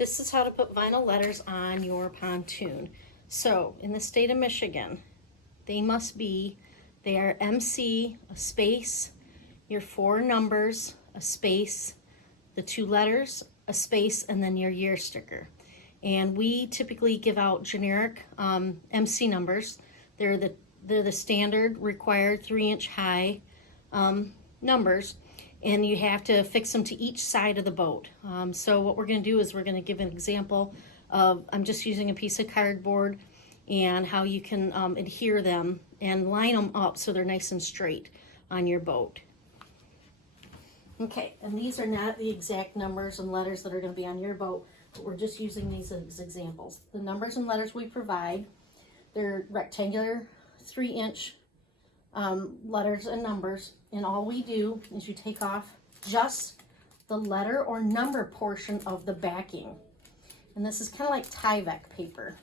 This is how to put vinyl letters on your pontoon. So in the state of Michigan, they are MC, a space, your 4 numbers, a space, the 2 letters, a space, and then your year sticker. And we typically give out generic MC numbers. They're the standard required 3-inch high numbers, and you have to fix them to each side of the boat. So what we're going to do is we're going to give an example of, I'm just using a piece of cardboard, and how you can adhere them and line them up so they're nice and straight on your boat. Okay, and these are not the exact numbers and letters that are going to be on your boat, but we're just using these as examples. The numbers and letters we provide, they're rectangular 3-inch letters and numbers, and all we do is you take off just the letter or number portion of the backing. And this is kind of like Tyvek paper.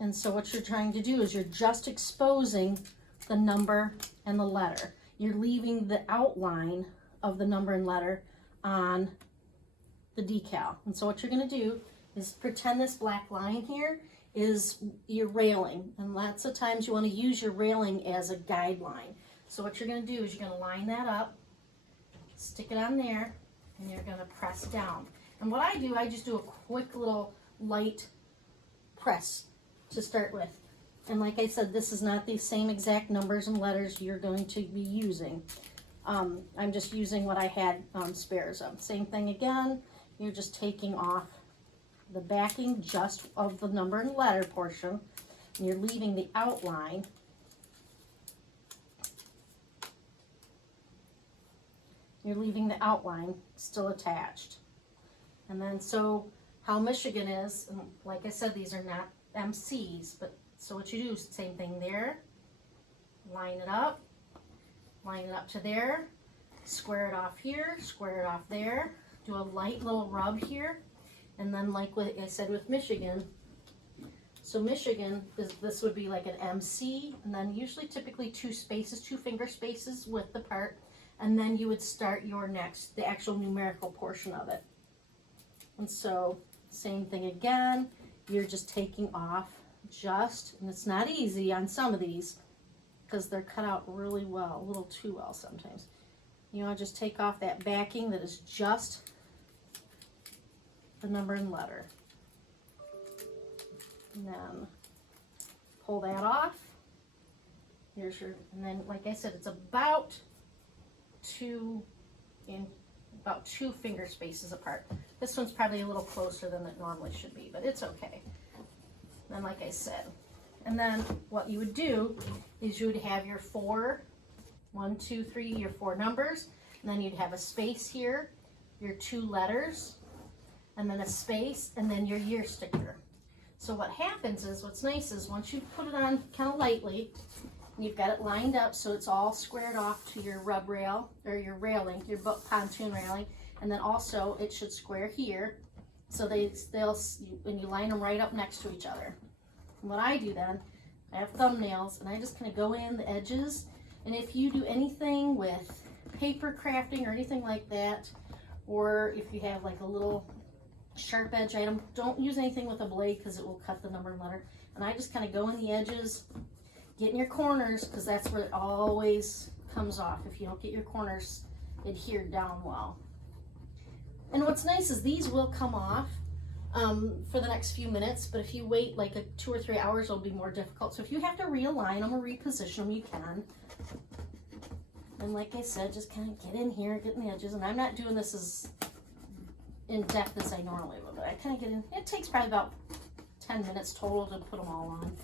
And so what you're trying to do is you're just exposing the number and the letter. You're leaving the outline of the number and letter on the decal. And so what you're going to do is pretend this black line here is your railing, and lots of times you want to use your railing as a guideline. So what you're going to do is you're going to line that up, stick it on there, and you're going to press down. And what I do, I just do a quick little light press to start with. And like I said, this is not the same exact numbers and letters you're going to be using. I'm just using what I had spares of. Same thing again, you're just taking off the backing just of the number and letter portion, and you're leaving the outline. You're leaving the outline still attached. And then so how Michigan is, and like I said, these are not MCs, but so what you do is the same thing there, line it up to there, square it off here, square it off there, do a light little rub here. And then like what I said with Michigan, so Michigan, this would be like an MC, and then usually typically 2 finger spaces with the part, and then you would start the actual numerical portion of it. And so same thing again, you're just taking off and it's not easy on some of these because they're cut out really well, a little too well sometimes. You want to just take off that backing that is just the number and letter. And then pull that off. Here's your, and then like I said, it's about 2 finger spaces apart. This one's probably a little closer than it normally should be, but it's okay. Then like I said, and then what you would do is you would have your 4, 1, 2, 3, your 4 numbers, and then you'd have a space here, your 2 letters, and then a space, and then your year sticker. So what happens is, what's nice is once you put it on kind of lightly, and you've got it lined up so it's all squared off to your rub rail, or your railing, your pontoon railing, and then also it should square here, so when you line them right up next to each other. And what I do then, I have thumbnails, and I just kind of go in the edges, and if you do anything with paper crafting or anything like that, or if you have like a little sharp edge item, don't use anything with a blade because it will cut the number and letter. And I just kind of go in the edges, get in your corners, because that's where it always comes off if you don't get your corners adhered down well. And what's nice is these will come off for the next few minutes, but if you wait like 2 or 3 hours, it'll be more difficult. So if you have to realign them or reposition them, you can. And like I said, just kind of get in here, get in the edges. And I'm not doing this as in depth as I normally would, but I kind of get in. It takes probably about 10 minutes total to put them all on.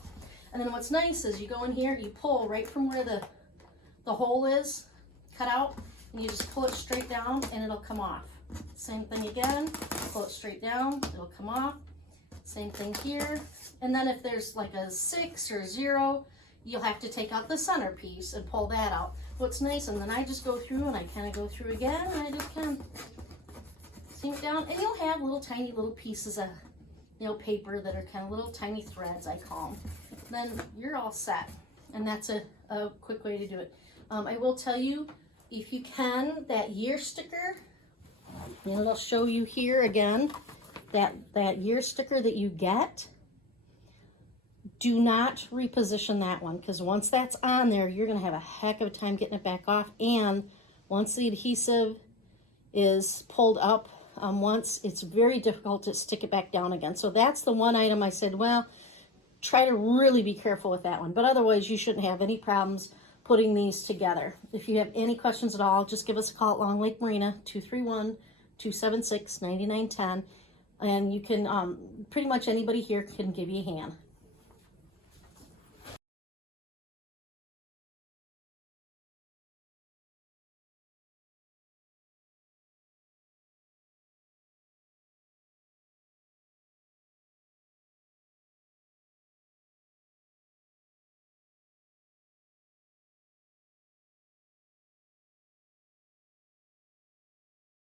And then what's nice is you go in here, you pull right from where the hole is cut out, and you just pull it straight down and it'll come off. Same thing again, pull it straight down, it'll come off. Same thing here. And then if there's like a 6 or 0, you'll have to take out the centerpiece and pull that out. What's nice, and then I just go through and I kind of go through again, and I just kind of seam it down, and you'll have tiny little pieces of paper that are kind of little tiny threads, I call them. Then you're all set, and that's a quick way to do it. I will tell you, if you can, that year sticker, And it'll show you here again, that year sticker that you get. Do not reposition that one, because once that's on there, you're going to have a heck of a time getting it back off. And once the adhesive is pulled up once, it's very difficult to stick it back down again. So that's the one item I said, well, try to really be careful with that one. But otherwise, you shouldn't have any problems putting these together. If you have any questions at all, just give us a call at Long Lake Marina, 231-276-9910. And you can, pretty much anybody here can give you a hand.